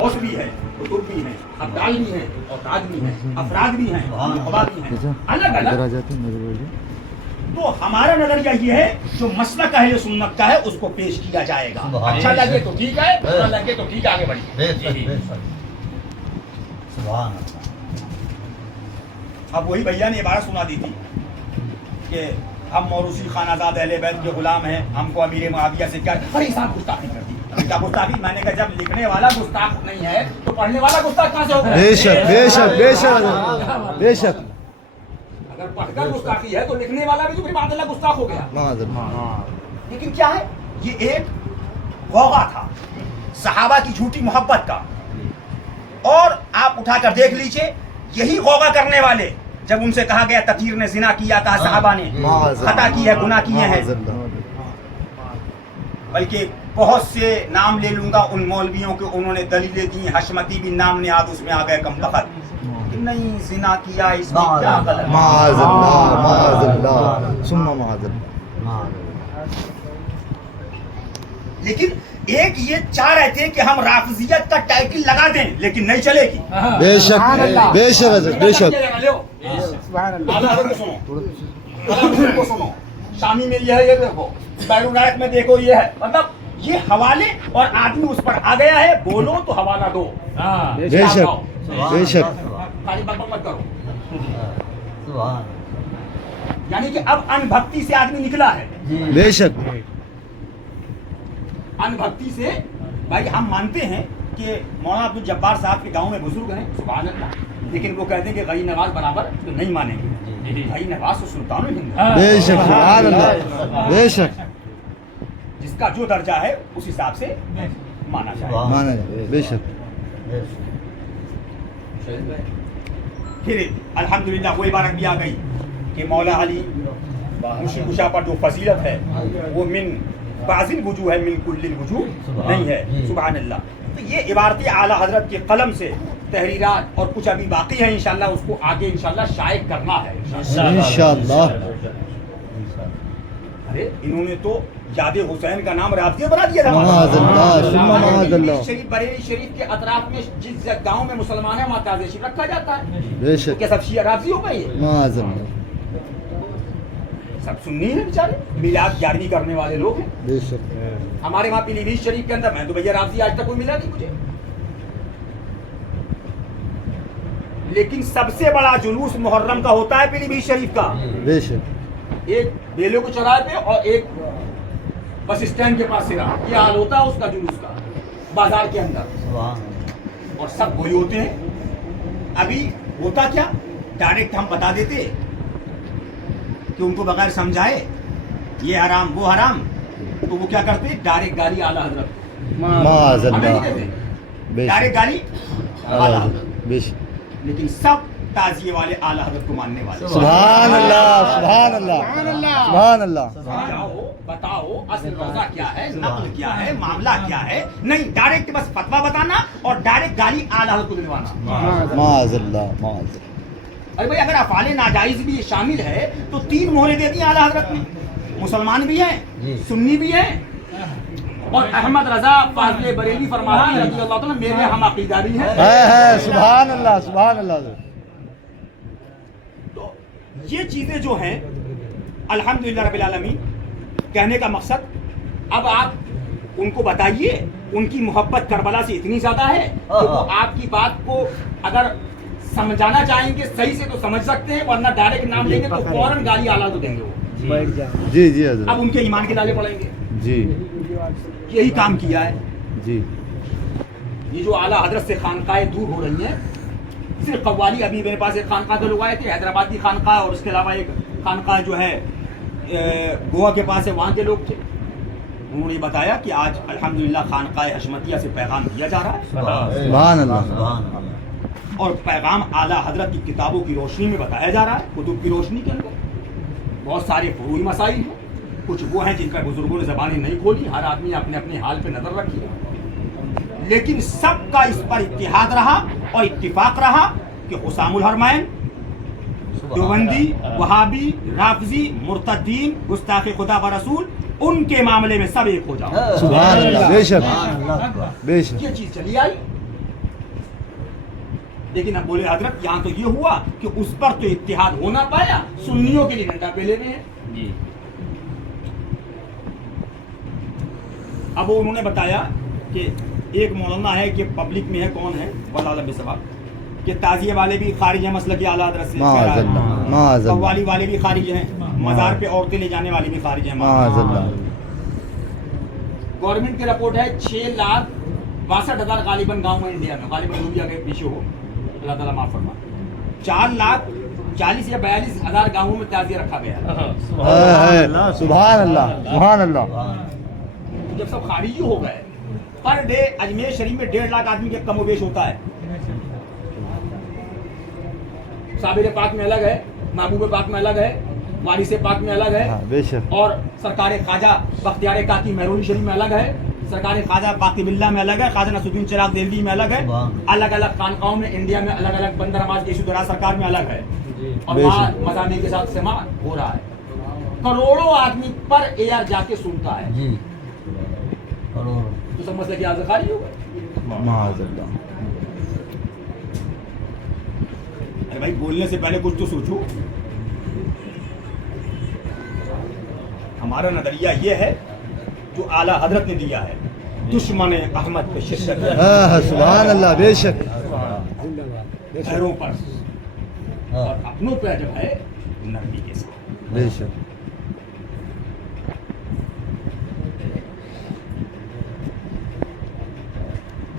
غوث بھی ہے, قطب بھی ہیں, ابدال بھی ہیں, اوتاد بھی ہیں, افراد بھی ہیں, نخبہ بھی ہیں, الگ الگ. تو ہمارا نظریہ یہ ہے جو مسلک اہل سنت کا ہے اس کو پیش کیا جائے گا. اچھا لگے تو ٹھیک ہے, برا لگے تو ٹھیک ہے, آگے بڑھیے. اب وہی بھیا نے عبارت سنا دی تھی کہ ہم موروثی خانہ زاد اہل بیت کے غلام ہیں, ہم کو امیر معاویہ سے کیا. بڑی صاحب گستاخی کر دی. کیا گستاخی؟ میں نے کہا جب لکھنے والا گستاخ نہیں ہے تو پڑھنے والا گستاخ کہاں سے ہوگا؟ بے شک بے شک بے شک بے شک. اگر پڑھ کر گستاخی ہے تو لکھنے والا بھی تو پھر معاذ اللہ گستاخ ہو گیا. لیکن کیا ہے, یہ ایک غوغا تھا صحابہ کی جھوٹی محبت کا. اور آپ اٹھا کر دیکھ لیجئے, یہی غوغا کرنے والے جب ان سے کہا گیا تطہیر نے زنا کیا, کہا صحابہ نے خطا کی ہے, گناہ کیے ہیں. بلکہ بہت سے نام لے لوں گا ان مولویوں کے, انہوں نے دلیلیں دی, حشمتی بھی نام نہاد اس میں آ گئے کم بخت کہ نہیں زنا کیا, اس میں کیا غلط. معاذ اللہ معاذ اللہ ثم معاذ اللہ. لیکن ایک یہ چاہ رہے تھے کہ ہم رافضیت کا ٹائٹل لگا دیں, لیکن نہیں چلے گی. بے شک بے شک بے شک. کو سنو, شامی میں یہ ہے, یہ دیکھو, بیرونائٹ میں دیکھو, یہ ہے. مطلب یہ حوالے اور آدمی اس پر آ گیا ہے, بولو تو حوالہ دو. بے شک بے شک. خالی بک مت کرو. یعنی کہ اب ان بھکتی سے آدمی نکلا ہے. بے شک ان بھکتی سے. بھائی ہم مانتے ہیں کہ مولانا عبد الجبار صاحب کے گاؤں میں بزرگ ہیں, سبحان اللہ, لیکن وہ کہتے ہیں کہ غنی نواز برابر تو نہیں مانیں گے. غنی نواز تو سلطان الہند, بے شک سبحان اللہ بے شک. جس کا جو درجہ ہے اس حساب سے مانا جائے. مانا جائے بے شک. پھر الحمدللہ وہ عبارت بھی آ گئی کہ مولا علی مشرق کشا پر جو فضیلت ہے وہ من بعض الوجوہ ہے, من کل الوجوہ نہیں ہے. سبحان اللہ. تو یہ عبارتی اعلیٰ حضرت کے قلم سے تحریرات اور کچھ ابھی باقی ہیں, انشاءاللہ اس کو آگے انشاءاللہ شائع کرنا ہے انشاءاللہ. ارے انہوں نے تو یاد حسین کا نام رافضیہ بنا دیا تھا. معاذ اللہ ثم معاذ اللہ. شریف بریلی شریف کے اطراف میں جس گاؤں میں مسلمان ہیں وہاں تازیہ شریف رکھا جاتا ہے. بے شک کیا سب شیعہ رافضی ہو گئے؟ معاذ اللہ. سب سنی ہیں بیچارے, میلاد 11ویں کرنے والے لوگ ہیں. بے شک. ہمارے وہاں پیلی بھیت شریف کے اندر میں تو بھیا رافضی آج تک کوئی ملا نہیں مجھے. لیکن سب سے بڑا جلوس محرم کا ہوتا ہے پیلی بھیت شریف کا. بے شک. ایک بیلوں کو چڑھائے پہ اور ایک بس اسٹینڈ کے پاس سرا, یہ حال ہوتا ہے اس کا جلوس کا بازار کے اندر. اور سب وہی ہوتے ہیں. ابھی ہوتا کیا, ڈائریکٹ ہم بتا دیتے کہ ان کو بغیر سمجھائے یہ حرام وہ حرام, تو وہ کیا کرتے, ڈائریکٹ گالی اعلیٰ حضرت. معاذ ہمیں نہیں اللہ. دیتے ڈائریکٹ گالی اعلیٰ حضرت. بے شک. لیکن سب تعزیے والے اعلیٰ حضرت کو ماننے والے. سبحان اللہ سبحان اللہ سبحان اللہ. سمجھاؤ, بتاؤ اصل روزہ کیا ہے, نقل کیا ہے, معاملہ کیا ہے. نہیں, ڈائریکٹ بس فتویٰ بتانا اور ڈائریکٹ گالی اعلیٰ حضرت کو دلوانا. معاذ اللہ معاذ اللہ. ارے بھائی اگر افعال ناجائز بھی شامل ہے تو 3 مہریں دے دی اعلیٰ حضرت نے. مسلمان بھی ہیں, سنی بھی ہیں, اور احمد رضا فاضل بریلوی فرماتے ہیں رضی اللہ تعالیٰ میرے ہم عقیدہ بھی ہیں. سبحان اللہ سبحان اللہ. تو یہ چیزیں جو ہیں الحمدللہ رب العالمین, کہنے کا مقصد اب آپ ان کو بتائیے, ان کی محبت کربلا سے اتنی زیادہ ہے کہ وہ آپ کی بات کو اگر سمجھانا چاہیں گے صحیح سے تو سمجھ سکتے ہیں, ورنہ ڈائریکٹ نام لیں گے تو فوراً گالی اعلیٰ کو دیں گے وہ. جی جی حضرت. اب ان کے ایمان کے لالے پڑیں گے. جی یہی کام کیا ہے. جی. یہ جو اعلیٰ حضرت سے خانقاہیں دور ہو رہی ہیں, صرف قوالی, ابھی میرے پاس ایک خانقاہ کے لوگ آئے تھے, حیدرآباد کی خانقاہ, اور اس کے علاوہ ایک خانقاہ جو ہے گوا کے پاس ہے, وہاں کے لوگ تھے. انہوں نے بتایا کہ آج الحمدللہ خانقاہ حشمتیہ سے پیغام دیا جا رہا ہے. سبحان اللہ. اور پیغام اعلیٰ حضرت کی کتابوں کی روشنی میں بتایا جا رہا ہے, کتب کی روشنی کے اندر. بہت سارے فروعی مسائل ہیں, کچھ وہ ہیں جن کا بزرگوں نے زبانیں نہیں کھولی, ہر آدمی اپنے اپنے حال پہ نظر رکھی, لیکن سب کا اس پر اتحاد رہا اور اتفاق رہا کہ حسام الحرمین, دیوبندی, وہابی, رافضی, مرتدین, گستاخ خدا و رسول, ان کے معاملے میں سب ایک ہو جاؤ. سبحان اللہ. بے شک بے شک. یہ چیز چلی آئی. لیکن اب بولے حضرت یہاں تو یہ ہوا کہ اس پر تو اتحاد ہو نہ پایا, سنیوں کے لیے ڈنڈا پہ لے ہوئے ہیں. جی اب انہوں نے بتایا کہ ایک مولانا ہے کہ پبلک میں ہے, کون ہے واللہ اعلم بالصواب, کہ تعزیہ والے بھی خارج ہیں مسلک اعلیٰ حضرت سے, معاذ اللہ معاذ اللہ قوالی والے بھی خارج ہیں, مزار پہ عورتیں لے جانے والے بھی خارج ہیں. معاذ اللہ. گورنمنٹ کی رپورٹ ہے 6,62,000 غالباً گاؤں ہیں انڈیا میں, غالباً جو بھی آگے پیچھے ہو اللہ تعالیٰ معاف فرما. 4,40,000 یا 42,000 گاؤں میں تعزیہ رکھا گیا ہے. سبحان اللہ سبحان اللہ. جب سب خارجی ہو گئے, پر ڈے اجمیر شریف میں 1.5 لاکھ آدمی کے کم و بیش ہوتا ہے. صابر پاک میں الگ ہے, محبوب پاک میں الگ ہے, وارث پاک میں الگ ہے, بے شک. اور سرکار خواجہ بختیار کاکی مہرونی شریف میں الگ ہے, سرکار خواجہ باقی باللہ میں الگ ہے, خواجہ نصر الدین چراغ دہلوی میں الگ ہے, الگ الگ خانقاہوں میں انڈیا میں الگ الگ بندر نماز کے دورہ سرکار میں الگ ہے, اور وہاں مضامین کے ساتھ سماع ہو رہا ہے. کروڑوں آدمی پر ایئر جا کے سنتا ہے. جی تو سب مسئلہ کی حاضر خارج ہو گئے. معاذ اللہ. ارے بھائی بولنے سے پہلے کچھ تو سوچو. ہمارا نظریہ یہ ہے جو اعلیٰ حضرت نے دیا ہے, دشمن احمد پہ شدت سبحان اللہ. بے شک غیروں پر اور اپنوں پہ جو ہے نرمی کے ساتھ. بے شک.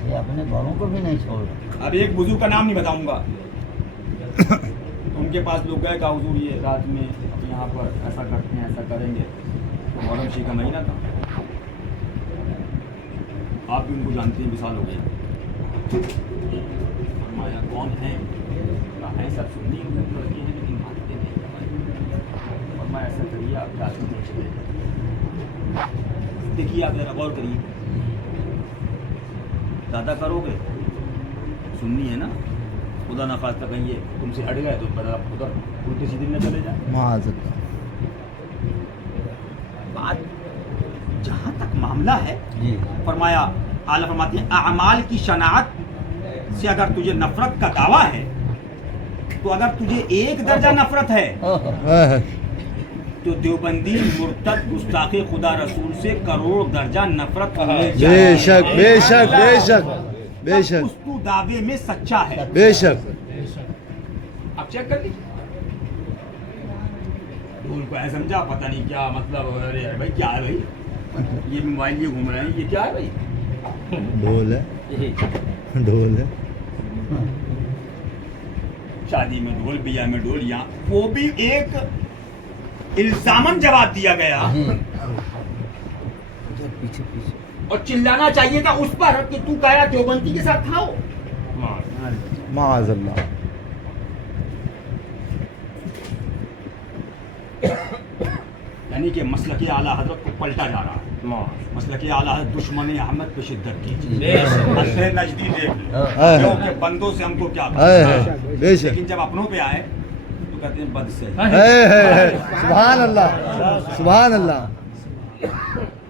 یہ اپنے بڑوں کو بھی نہیں چھوڑ رہا. اب ایک بزرگ کا نام نہیں بتاؤں گا, ان کے پاس لوگ گئے, کہا حضور یہ رات میں یہاں پر ایسا کرتے ہیں, ایسا کریں گے. محرم شی کا مہینہ تھا, آپ بھی ان کو جانتے ہیں, مثال ہو گئی. فرمایا کون ہیں؟ کہا ہے سب سنی لڑکی ہیں لیکن مانتے نہیں. فرمایا ایسا کریے آپ جاتے ہیں, دیکھیے آپ ذرا غور کریے, زیادہ کرو گے سننی ہے نا, خدا نخواستہ کہیں یہ تم سے ہٹ گئے تو پتہ ادھر الٹی سیدھی نہ چلے جائیں. معاذ اللہ. بات جہاں تک معاملہ ہے, جی فرمایا اعلیٰ فرماتے ہیں اعمال کی شناعت سے اگر تجھے نفرت کا دعویٰ ہے, تو اگر تجھے 1 درجہ نفرت ہے تو دیوبندی مرتد گستاخ خدا رسول سے کروڑ درجہ نفرت ہونے بے شک بے شک بے شک بے شک. اس تو دعوے میں سچا ہے. بے شک. اب چیک کر لیجیے. ان کو ایسا سمجھا پتہ نہیں کیا مطلب, ارے بھائی کیا ہے بھائی, یہ موبائل یہ گھوم رہے ہیں, یہ کیا ہے بھائی؟ ڈھول ہے ڈھول ہے. شادی میں ڈھول, بیاہ میں ڈھول, یہاں وہ بھی ایک الزامن جواب دیا گیا, پیچھے پیچھے اور چلانا چاہیے تھا اس پر کہ تو کہہ رہا دیوبندی کے ساتھ کھاؤ. معاذ اللہ. یعنی کہ مسلک اعلیٰ حضرت کو پلٹا جا رہا ہے. مسلک اعلیٰ حضرت دشمن احمد پہ شدت کی. اندھے نجدی دیکھ لو کہ بندوں سے ہم کو کیا بے شک. لیکن جب اپنوں پہ آئے تو کہتے ہیں بد سے. سبحان اللہ سبحان اللہ.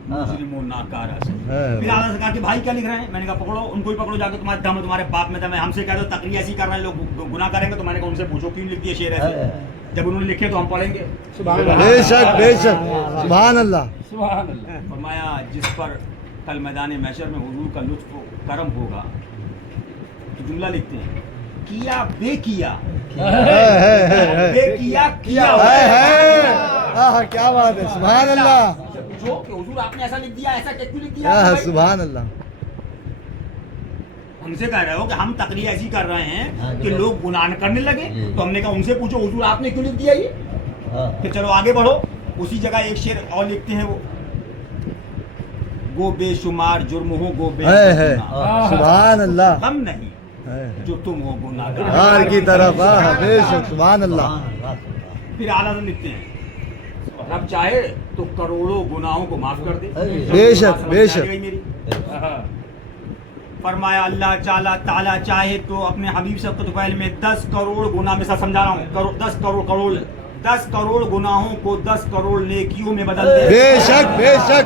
مسلموں ناکارہ سے. پھر اعلیٰ سے کہا کہ بھائی کیا لکھ رہے ہیں؟ میں نے کہا پکڑو ان کو ہی پکڑو جا کے, تمہارے دم تمہارے باپ میں دم ہے. ہم سے کہہ دو تقریر ایسی کر رہے ہیں لوگ گناہ کریں گے, تو میں نے کہا ان سے پوچھو کیوں لکھ دیا شعر ایسے. جب انہوں نے لکھے تو ہم پڑھیں گے. بے شک بے شک. سبحان اللہ. فرمایا جس پر کل میدان محشر میں حضور کا لطف و کرم ہوگا, تو جملہ لکھتے ہیں کیا بے کیا بے کیا کیا. کیا بات ہے. سبحان اللہ. پوچھو کہ حضور آپ نے ایسا لکھ دیا, ایسا کیوں لکھ دیا. سبحان اللہ. ہم سے کہہ رہے ہو کہ ہم تقریر ایسی کر رہے ہیں کہ لوگ گناہ کرنے لگے, تو ہم نے کہا ان سے پوچھو حضور آپ نے کیوں لکھ دیا یہ. کہ چلو آگے بڑھو. اسی جگہ ایک شعر اور لکھتے ہیں, وہ گو بے شمار جرم ہو گو بے سبحان اللہ. غم نہیں جو تم ہو گناہگار کی طرف. بے شک. سبحان اللہ. پھر اعلیٰ لکھتے ہیں رب چاہے تو کروڑوں گناہوں کو معاف کر دے. بے شک بے شک. میری فرمایا اللہ تعالیٰ چاہے تو اپنے حبیب سے طفیل میں 10 کروڑ گناہ میں سمجھا رہا ہوں, 10 کروڑ گناہوں کو 10 کروڑ نیکیوں میں بدل دے. بے شک بے شک.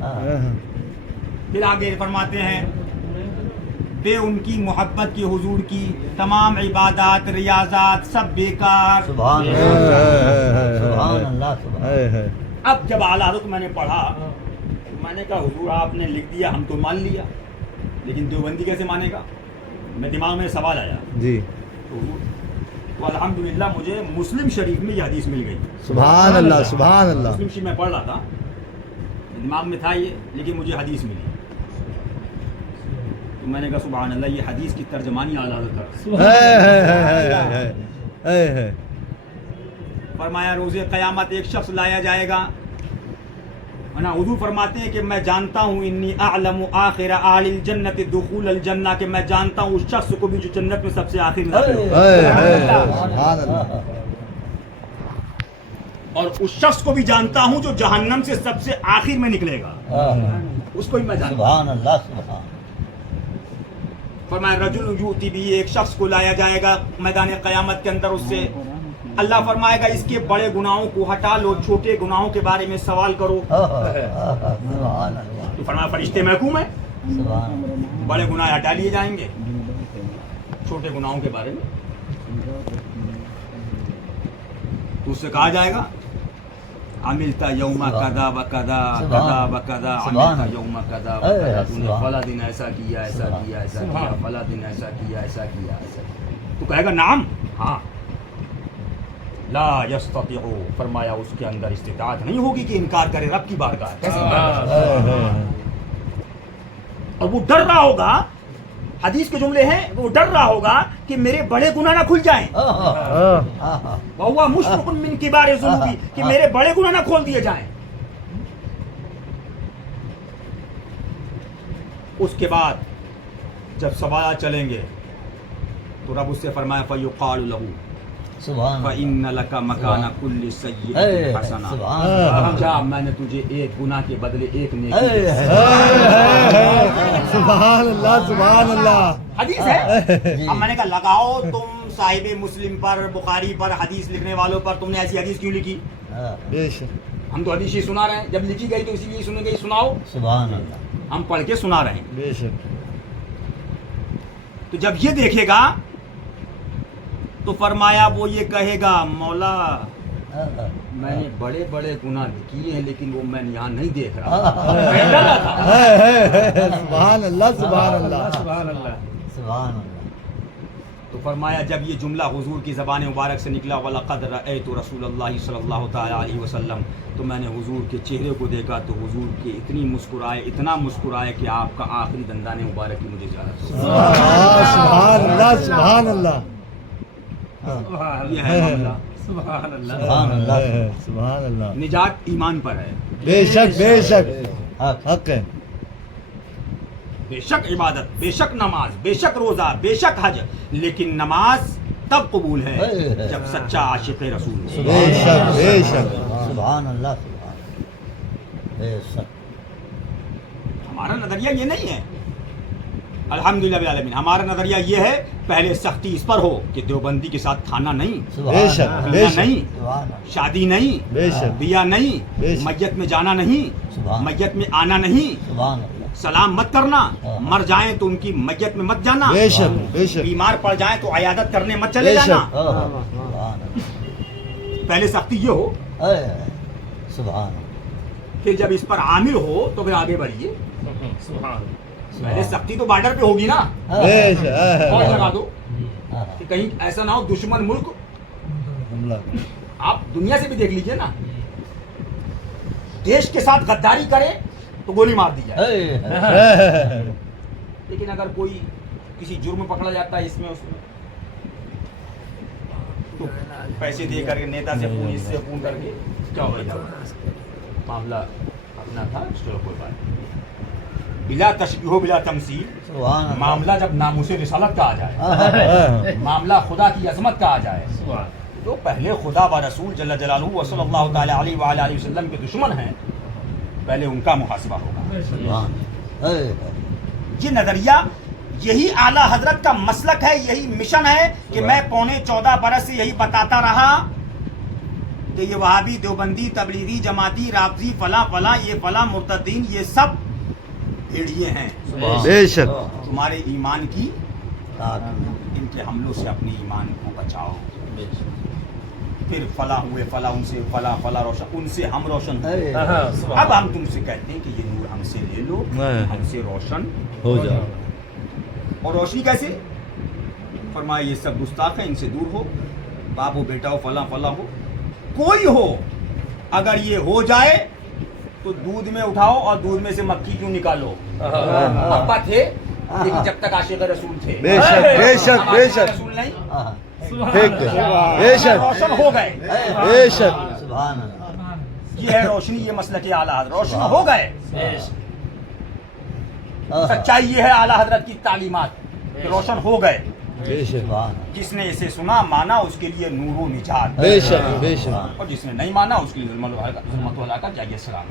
ہاں پھر آگے فرماتے ہیں بے ان کی محبت کی حضور کی تمام عبادات ریاضات سب بیکار۔ سبحان ہائے اللہ ہائے سبحان اللہ سبحان ہائے ہائے اب جب اعلیٰ حضرت میں نے پڑھا میں نے کہا حضور آپ نے لکھ دیا ہم تو مان لیا، لیکن دیوبندی کیسے مانے گا؟ میں دماغ میں سوال آیا جی تو حضور تو الحمدللہ مجھے مسلم شریف میں یہ حدیث مل گئی۔ سبحان اللہ سبحان اللہ مسلم شریف میں پڑھ رہا تھا، دماغ میں تھا یہ، لیکن مجھے حدیث ملی تو میں نے کہا سبحان اللہ یہ حدیث کی ترجمانی اعلیٰ حضرت کر۔ ہائے ہائے ہائے ہائے ہائے ہائے فرمایا روز قیامت ایک شخص لایا جائے گا، ورنہ حضور فرماتے ہیں کہ میں جانتا ہوں انی اعلم آخر اہل الجنت دخول الجنہ، کہ میں جانتا ہوں اس شخص کو بھی جو جنت میں سب سے آخر میں داخل ہوگا، ہائے ہائے سبحان اللہ اور اس شخص کو بھی جانتا ہوں جو جہنم سے سب سے آخر میں نکلے گا، اس کو بھی میں جانتا ہوں۔ سبحان اللہ سبحان فرمایا رجل یؤتی بھی، ایک شخص کو لایا جائے گا میدان قیامت کے اندر، اس سے اللہ فرمائے گا اس کے بڑے گناہوں کو ہٹا لو، چھوٹے گناہوں کے بارے میں سوال کرو۔ سبحان اللہ تو فرمایا فرشتے محکوم ہیں، سبحان اللہ بڑے گناہ ہٹا لیے جائیں گے، چھوٹے گناہوں کے بارے میں تو اس سے کہا جائے گا عملتا یوم کذا و کذا کذا و کذا عملتا یوم کذا و کذا، تو نے فلاں دن ایسا کیا ایسا کیا ایسا کیا، فلاں دن ایسا کیا ایسا کیا ایسا کیا، تو کہے گا نعم ہاں، لا یستطیع، فرمایا اس کے اندر استطاعت نہیں ہوگی کہ انکار کرے رب کی بارگاہ، کیسے انکار کرے؟ اور وہ ڈر رہا ہوگا، حدیث کے جملے ہیں، وہ ڈر رہا ہوگا کہ میرے بڑے گناہ نہ کھل جائیں، وَهُوَ مُشْفِقٌ مِّن كِبَارِ الذُّنُوبِ، کہ میرے بڑے گناہ نہ کھول دیے جائیں۔ اس کے بعد جب سوالات چلیں گے تو رب اس سے فرمایا فَيُقَالُ لَهُ سبحان اللہ فَإِنَّ لَكَ مَكَانَ كُلِّ سَيِّئَةٍ حَسَنَةٍ، سبحان اللہ کیا میں نے تجھے ایک گناہ کے بدلے ایک نیکی دی؟ سبحان اللہ سبحان اللہ حدیث ہے۔ اب میں نے کہا لگاؤ تم صاحب مسلم پر، بخاری پر، حدیث لکھنے والوں پر، تم نے ایسی حدیث کیوں لکھی؟ بے شک ہم تو حدیث ہی سنا رہے ہیں، جب لکھی گئی تو اسی لیے سنی گئی، سناؤ، سبحان اللہ ہم پڑھ کے سنا رہے ہیں۔ بے شک تو جب یہ دیکھے گا تو فرمایا وہ یہ کہے گا مولا میں نے بڑے بڑے گناہ کیے ہیں لیکن وہ میں یہاں نہیں دیکھ رہا، میں ڈرا تھا۔ سبحان اللہ سبحان اللہ سبحان اللہ تو فرمایا جب یہ جملہ حضور کی زبان مبارک سے نکلا وَلَقَدْ رَأَيْتُ رسول اللہ صلی اللہ تعالیٰ علیہ وسلم، تو میں نے حضور کے چہرے کو دیکھا تو حضور کے اتنی مسکرائے، اتنا مسکرائے کہ آپ کا آخری دندان مبارک کی مجھے زیارت ہو۔ سبحان اللہ سبحان اللہ یہ ہے معاملہ۔ سبحان اللہ سبحان اللہ نجات ایمان پر ہے، بے شک بے شک حق حق ہے بے شک عبادت، بے شک نماز، بے شک روزہ، بے شک حج، لیکن نماز تب قبول ہے جب سچا عاشق رسول ہو۔ بے شک بے شک سبحان اللہ سبحان بے شک ہمارا نظریہ یہ نہیں ہے، الحمدللہ بالعالمین، ہمارا نظریہ یہ ہے پہلے سختی اس پر ہو کہ دیوبندی کے ساتھ کھانا نہیں، بے شک بے پینا شک نہیں، سبحان اللہ شادی نہیں، بے شک دیا نہیں، بے شک میت میں جانا نہیں، سبحان میت میں آنا نہیں، سبحان اللہ سلام مت کرنا، مر جائیں تو ان کی میت میں مت جانا، بے شک بے شک بیمار پڑ جائیں تو عیادت کرنے مت چلے بے شک۔ جانا، سبحان اللہ پہلے سختی یہ ہو، سبحان اللہ پھر جب اس پر عامل ہو تو پھر آگے بڑھیے۔ پہلے سختی تو بارڈر پہ ہوگی نا، بے شک اور لگا دو کہ کہیں ایسا نہ ہو دشمن ملک، حملہ آپ دنیا سے بھی دیکھ لیجئے نا، دیش کے ساتھ غداری کرے تو گولی مار دی جائے، لیکن اگر کوئی کسی جرم پکڑا جاتا ہے اس میں اس میں تو پیسے دے کر کے نیتا سے فون، اس سے فون کر کے کیا ہو گیا معاملہ اپنا تھا، چلو کوئی بات نہیں، بلا تشبیہ و بلا تمثیل، سبحان اللہ معاملہ جب ناموس رسالت کا آ جائے، معاملہ خدا کی عظمت کا آ جائے، تو پہلے خدا و رسول جل جلالہ و صلی اللہ تعالیٰ علیہ وآلہ وسلم کے دشمن ہیں، پہلے ان کا محاسبہ ہوگا۔ سبحان یہ نظریہ، یہی اعلیٰ حضرت کا مسلک ہے، یہی مشن ہے کہ میں 14.25 برس سے یہی بتاتا رہا کہ یہ وہابی دیوبندی تبلیغی جماعتی رافضی فلاں فلاں یہ فلاں مرتدین یہ سب بھیڑیے ہیں، بے شک تمہارے ایمان کی آمین ان کے حملوں سے اپنے ایمان کو بچاؤ. بے شک. پھر فلاں ہوئے فلاں ان سے فلاں فلاں روشن ان سے ہم روشن ہوئے. ارے اب ہم تم سے کہتے ہیں کہ یہ نور ہم سے لے لو، ہم سے روشن ہو جاؤ. اور روشنی کیسے؟ فرمایا یہ سب گستاخ ہیں، ان سے دور ہو. باپ ہو بیٹا ہو فلاں فلاں ہو کوئی ہو، اگر یہ ہو جائے تو دودھ میں اٹھاؤ اور دودھ میں سے مکھی کیوں نکالو. ابا تھے لیکن جب تک عاشق رسول تھے. بے شک بے شک بے شک رسول نہیں ہاں. ٹھیک بے شک روشن ہو گئے. بے شک سبحان اللہ. یہ ہے روشنی، یہ مسلک اعلیٰ حضرت روشن ہو گئے. سچائی یہ ہے اعلیٰ حضرت کی تعلیمات کہ روشن ہو گئے. بے شک سبحان جس نے اسے سنا مانا اس کے لیے نور و نجات، بے شک بے شک اور جس نے نہیں مانا اس کے لیے ظلمت والا کا جائیے سلام.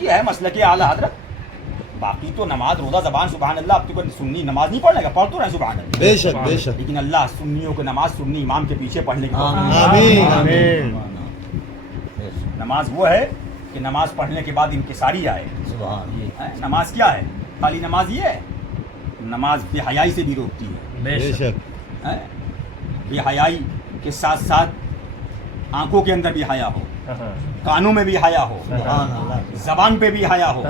یہ ہے مسلک اعلیٰ حضرت. باقی تو نماز روزہ زبان سبحان اللہ، اب تو کوئی سنی نماز نہیں پڑھنے کا، پڑھ تو رہے سبحان اللہ، بے شک بے شک لیکن اللہ سنیوں کو نماز سنی امام کے پیچھے پڑھنے کی آمین آمین. نماز وہ ہے کہ نماز پڑھنے کے بعد انکساری آئے. سبحان. نماز کیا ہے؟ خالی نماز یہ ہے؟ نماز بے حیائی سے بھی روکتی ہے. بے شک بے حیائی کے ساتھ ساتھ آنکھوں کے اندر بھی حیا ہو، کانوں میں بھی حیا ہو، سبحان اللہ. زبان پہ بھی حیا ہو،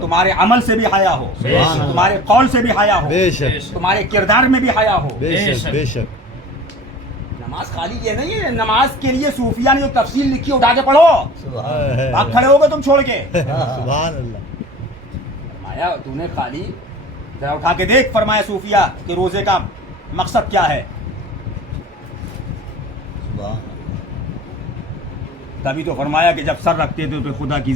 تمہارے عمل سے بھی حیا ہو، شک. تمہارے قول سے بھی حیا ہو، بے شک تمہارے کردار میں بھی حیا ہو. بے شک بے شک. نماز خالی یہ نہیں ہے. نماز کے لیے صوفیہ نے جو تفصیل لکھی اٹھا کے پڑھو. سبحان. آپ کھڑے ہو گے تم چھوڑ کے. سبحان اللہ. فرمایا تو نے خالی ذرا اٹھا کے دیکھ، فرمایا صوفیہ کہ روزے کا مقصد کیا ہے. سبحان. تبھی تو فرمایا کہ جب سر رکھتے تھے تو خدا کی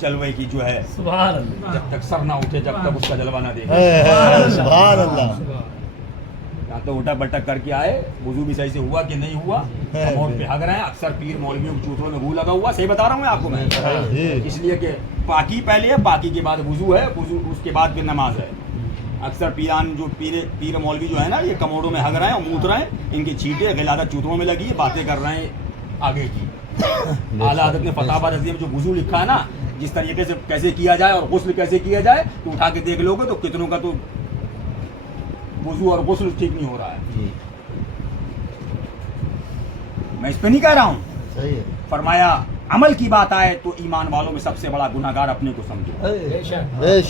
جلوے کی جو ہے جب تک سر نہ اٹھے جب تک اس کا جلوہ نہ دیکھے. سبحان اللہ. یا تو اٹھک بٹک کر کے آئے، وضو بھی صحیح سے ہوا کہ نہیں ہوا، کموڈ پہ ہگ رہے ہیں. اکثر پیر مولویوں کے چوتروں میں گھو لگا ہوا. صحیح بتا رہا ہوں میں آپ کو میں، اس لیے کہ پاکی پہلے ہے، پاکی کے بعد وضو ہے، وضو اس کے بعد پھر نماز ہے. اکثر پیران جو پیر مولوی جو ہے نا، یہ کموڈوں میں ہگ رہے ہیں اور موت رہے ہیں، ان کی چھینٹیں غلادت چوتروں میں لگی ہے، باتیں کر رہے ہیں آگے کی. اعلیٰ حضرت نے فتح رضی میں جو وضو لکھا ہے نا، جس طریقے سے کیسے کیا جائے اور غسل کیسے کیا جائے، تو اٹھا کے دیکھ لو گے تو کتنوں کا تو وضو اور غسل ٹھیک نہیں ہو رہا ہے. جی میں اس پہ نہیں کہہ رہا ہوں. صحیح ہے. فرمایا عمل کی بات آئے تو ایمان والوں میں سب سے بڑا گناہ گار اپنے کو سمجھو. بے شک بے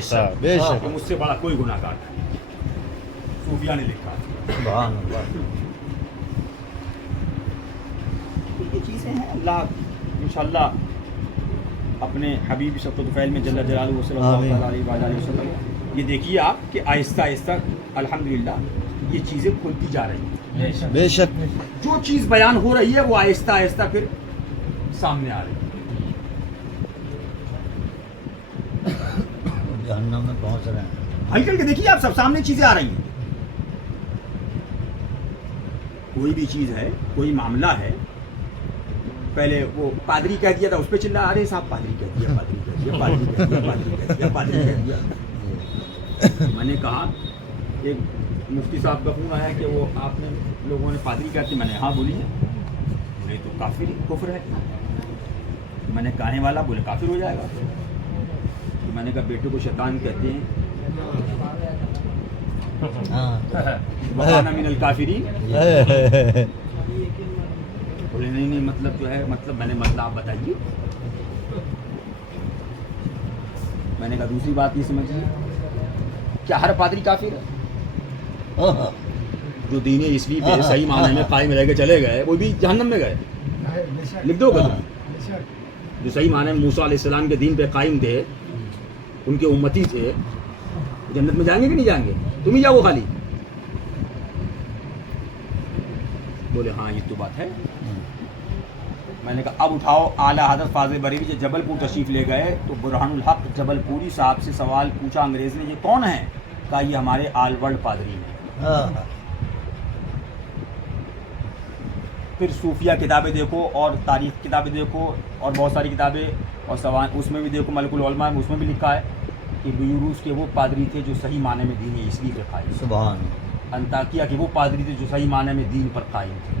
شک. کہ مجھ سے بڑا کوئی گناہ گار نہیں. صوفیہ نے لکھا. سبحان اللہ. تو یہ چیزیں ہیں. اللہ انشاءاللہ اپنے حبیب شفقت فعل میں جل جلالہ صلی اللہ علیہ وآلہ وسلم، یہ دیکھیے آپ کہ آہستہ آہستہ الحمدللہ یہ چیزیں کھلتی جا رہی ہیں. بے شک جو چیز بیان ہو رہی ہے وہ آہستہ آہستہ پھر سامنے آ رہی ہے. جہنم میں پہنچ رہے ہیں. ہل کر کے دیکھیے آپ، سب سامنے چیزیں آ رہی ہیں. کوئی بھی چیز ہے، کوئی معاملہ ہے، پہلے وہ پادری کہہ دیا تھا، اس پہ چلا آ رہے صاحب پادری کہہ دیا، پادری کہہ دیا، پادری کہہ دیا، پادری کہہ دیا، پادری کہہ دیا. میں نے کہا ایک مفتی صاحب کا فون آیا کہ وہ آپ نے لوگوں نے پادری کہتے، میں نے ہاں بولی ہے. بولے تو کافر کفر ہے. میں نے کہنے والا بولے کافر ہو جائے گا. تو میں نے کہا بیٹے کو شیطان کہتے ہیں، ہاں. وَكَانَ مِنَ الْكَافِرِينَ. بولے نہیں مطلب جو ہے، مطلب میں نے مطلب آپ بتائیے. میں نے کہا دوسری بات یہ سمجھیے، کیا ہر پادری کافر ہے؟ جو دین عیسوی پہ صحیح معنی میں قائم رہ کے چلے گئے وہ بھی جہنم میں گئے. لکھ دو گا تم. جو صحیح معنی میں موسیٰ علیہ السلام کے دین پہ قائم تھے، ان کے امتی تھے، جنت میں جائیں گے کہ نہیں جائیں گے؟ تم ہی جاؤ خالی. بولے ہاں یہ تو بات ہے. میں نے کہا اب اٹھاؤ. اعلیٰ حضرت فاضل بریلوی جب جبل پور تشریف لے گئے تو برہان الحق جبل پوری صاحب سے سوال پوچھا انگریز نے، یہ کون ہے؟ کہا یہ ہمارے آل ورلڈ پادری ہیں. پھر صوفیہ کتابیں دیکھو اور تاریخ کتابیں دیکھو اور بہت ساری کتابیں، اور سوال اس میں بھی دیکھو، ملک العلماء میں اس میں بھی لکھا ہے کہ بیوروس کے وہ پادری تھے جو صحیح معنی میں دین عیسوی پہ قائم. سبحان. انطاکیہ کے وہ پادری تھے جو صحیح معنی میں دین پر قائم تھے.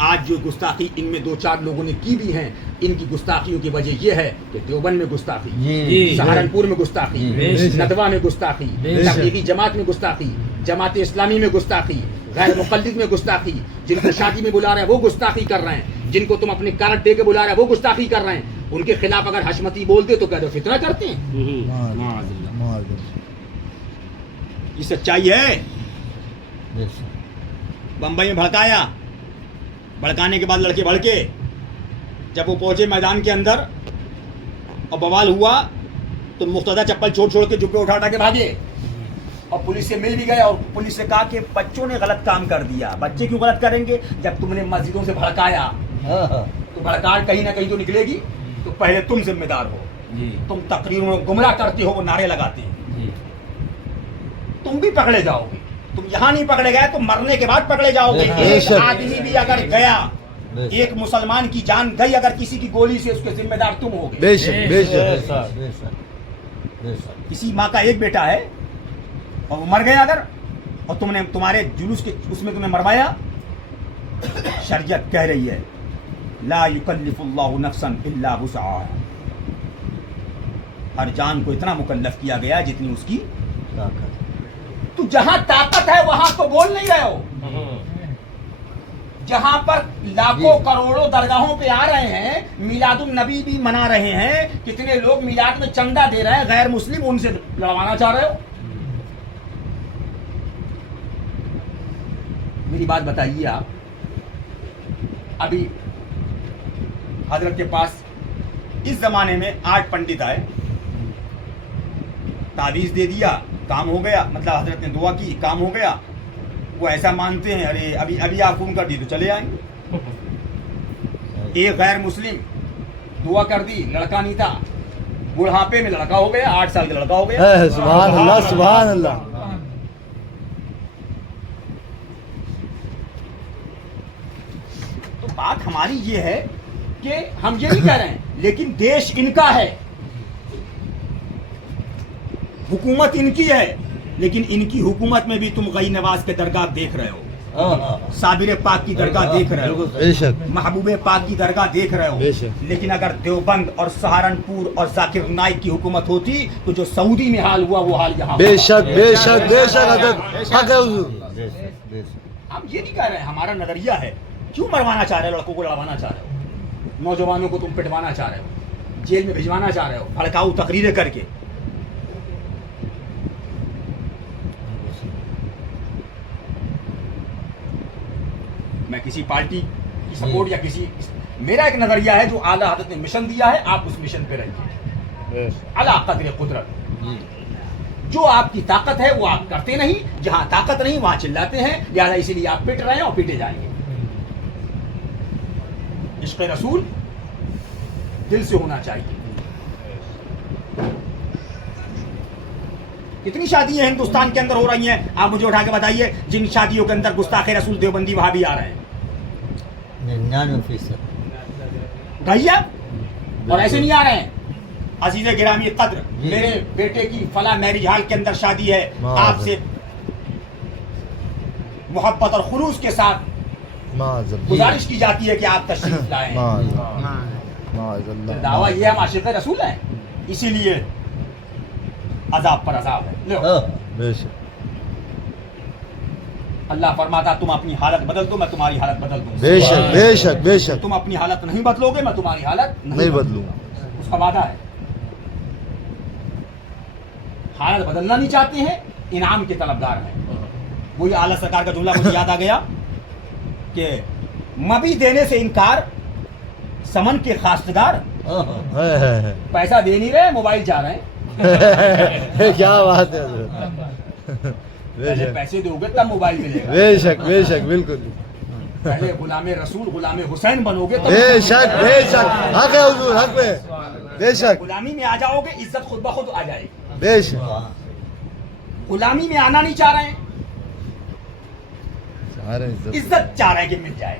آج جو گستاخی ان میں 2-4 لوگوں نے کی بھی ہیں، ان کی گستاخیوں کی وجہ یہ ہے کہ دیوبند میں گستاخی، جی سہارنپور میں گستاخی، ندوہ میں گستاخی، تبلیغی جماعت میں گستاخی، جماعت اسلامی میں گستاخی، غیر مقلد میں گستاخی، جن کو شادی میں بلا رہے ہیں وہ گستاخی کر رہے ہیں، جن کو تم اپنے کارڈ دے کے بلا رہے ہیں وہ گستاخی کر رہے ہیں، ان کے خلاف اگر حشمتی بولتے تو کہہ دو فتنہ کرتے ہیں۔ یہ سچائی ہے۔ بے شک بمبئی میں بھڑکایا، بھڑکانے کے بعد لڑکے بھڑکے، جب وہ پہنچے میدان کے اندر اور بوال ہوا تو مقتدیٰ چپل چھوڑ چھوڑ کے جبے اٹھا کے بھاگے اور پولیس سے مل بھی گئے، اور پولیس سے کہا کہ بچوں نے غلط کام کر دیا۔ بچے کیوں غلط کریں گے؟ جب تم نے مسجدوں سے بھڑکایا تو بھڑکاہٹ کہیں نہ کہیں تو نکلے گی، تو پہلے تم ذمہ دار ہو۔ تم تقریروں میں گمراہ کرتے ہو، وہ نعرے لگاتے ہیں، تم بھی پکڑے جاؤ گے۔ تم یہاں نہیں پکڑے گئے تو مرنے کے بعد پکڑے جاؤ گے۔ ایک آدمی بھی اگر گیا، ایک مسلمان کی جان گئی اگر کسی کی گولی سے، اس کے ذمہ دار تم ہوگے۔ بے شک بے بے شک شک بے شک بے شک کسی ماں کا ایک بیٹا ہے اور وہ مر گیا اگر، اور تم نے تمہارے جلوس کے اس میں تمہیں مروایا، شریعت کہہ رہی ہے لا یکلف اللہ نفسا الا وسعها، ہر جان کو اتنا مکلف کیا گیا جتنی اس کی طاقت تو جہاں طاقت ہے وہاں تو بول نہیں رہے ہو۔ جہاں پر لاکھوں کروڑوں درگاہوں پہ آ رہے ہیں، میلاد النبی بھی منا رہے ہیں، کتنے لوگ میلاد میں چندہ دے رہے ہیں غیر مسلم، ان سے لڑوانا چاہ رہے ہو؟ میری بات بتائیے آپ، ابھی حضرت کے پاس اس زمانے میں 8 پنڈت آئے، تعویذ دے دیا، کام ہو گیا، مطلب حضرت نے دعا کی، کام ہو گیا۔ وہ ایسا مانتے ہیں ارے ابھی آپ فون کر دی تو چلے آئیں گے۔ ایک غیر مسلم دعا کر دی، لڑکا نہیں تھا، بڑھاپے میں لڑکا ہو گیا، 8 سال کا لڑکا ہو گیا۔ سبحان اللہ سبحان اللہ۔ تو بات ہماری یہ ہے کہ ہم یہ نہیں کہہ رہے ہیں، لیکن دیش ان کا ہے، حکومت ان کی ہے، لیکن ان کی حکومت میں بھی تم غی نواز کے درگاہ دیکھ رہے ہو، صابر پاک کی درگاہ دیکھ رہے ہو، بے شک محبوب پاک کی درگاہ دیکھ رہے ہو۔ بے شک۔ لیکن اگر دیوبند اور سہارنپور اور ذاکر نائک کی حکومت ہوتی تو جو سعودی میں حال ہوا وہ حال یہاں بے ہوتا۔ شک بے شک بے شک حضرت حق ہے حضور۔ بے شک بے شک ہم یہ نہیں کہہ رہے ہیں، ہمارا نظریہ ہے۔ کیوں مروانا چاہ رہے ہو؟ لڑکوں کو لڑوانا چاہ رہے ہو، نوجوانوں کو تم پٹوانا چاہ رہے ہو، جیل میں بھجوانا چاہ رہے ہو بھڑکاؤ تقریریں کر کے۔ میں کسی پارٹی کی سپورٹ یا کسی، میرا ایک نظریہ ہے جو اعلیٰ حضرت نے مشن دیا ہے، آپ اس مشن پہ رہیے اعلیٰ قدر قدرت۔ جو آپ کی طاقت ہے وہ آپ کرتے نہیں، جہاں طاقت نہیں وہاں چلاتے ہیں، لہٰذا اسی لیے آپ پٹ رہے ہیں اور پیٹے جائیں گے۔ عشق رسول دل سے ہونا چاہیے۔ کتنی شادیاں ہندوستان کے اندر ہو رہی ہیں، آپ مجھے اٹھا کے بتائیے جن شادیوں کے اندر گستاخ رسول دیوبندی وہاں بھی آ رہے ہیں، 99%۔ اٹھائیے اور ایسے نہیں آ رہے ہیں۔ عزیز گرامی قدر، میرے بیٹے کی فلاں میرج ہال کے اندر شادی ہے، آپ سے محبت اور خلوص کے ساتھ گزارش کی جاتی ہے کہ آپ تشریف لائیں۔ دعویٰ یہ ہم عاشق رسول ہیں، اسی لیے عذاب پر عذاب ہے۔ لو، بے شک اللہ فرماتا تم اپنی حالت بدل دو میں تمہاری حالت بدل دوں، بے شک بے شک بے شک تم اپنی حالت نہیں بدلو گے میں تمہاری حالت نہیں بدلوں گا۔ اس کا وعدہ ہے۔ حالت بدلنا نہیں چاہتے ہیں، انعام کے طلبگار ہیں۔ وہی اعلیٰ سرکار کا جملہ مجھے یاد آ گیا کہ مبی دینے سے انکار سمن کے خواستگار، پیسہ دے نہیں رہے موبائل چاہ رہے ہیں۔ کیا بات ہے حضرت، بے پہلے شک پیسے دو گے تب موبائل ملے گا، بے شک بے شک بالکل پہلے غلام رسول غلام حسین بنو گے تب بے شک بے شک حق ہے حضور حق ہے بے شک غلامی میں آ جاؤ گے عزت خود بخود آ جائے گی۔ بے شک غلامی میں آنا نہیں چاہ رہے ہیں، سارے عزت عزت چاہ رہے ہیں کہ مل جائے۔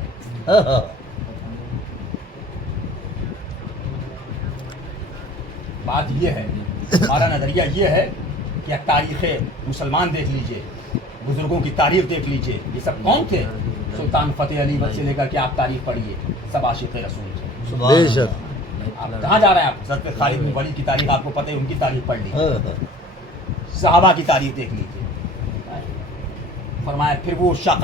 بات یہ ہے، ہمارا نظریہ یہ ہے کہ تاریخ مسلمان دیکھ لیجئے، بزرگوں کی تاریخ دیکھ لیجئے، یہ سب کون تھے؟ سلطان فتح علی سے لے کر کے آپ تاریخ پڑھیے سب عاشق رسول تھے. سبحان بے شک. اللہ. آپ کہاں جا رہے ہیں؟ آپ حضرت خالد بن ولید کی تاریخ آپ کو پتہ ہے، ان کی تاریخ پڑھ لیجیے، ہاں، ہاں. صحابہ کی تاریخ دیکھ لیجیے. فرمایا پھر وہ شقا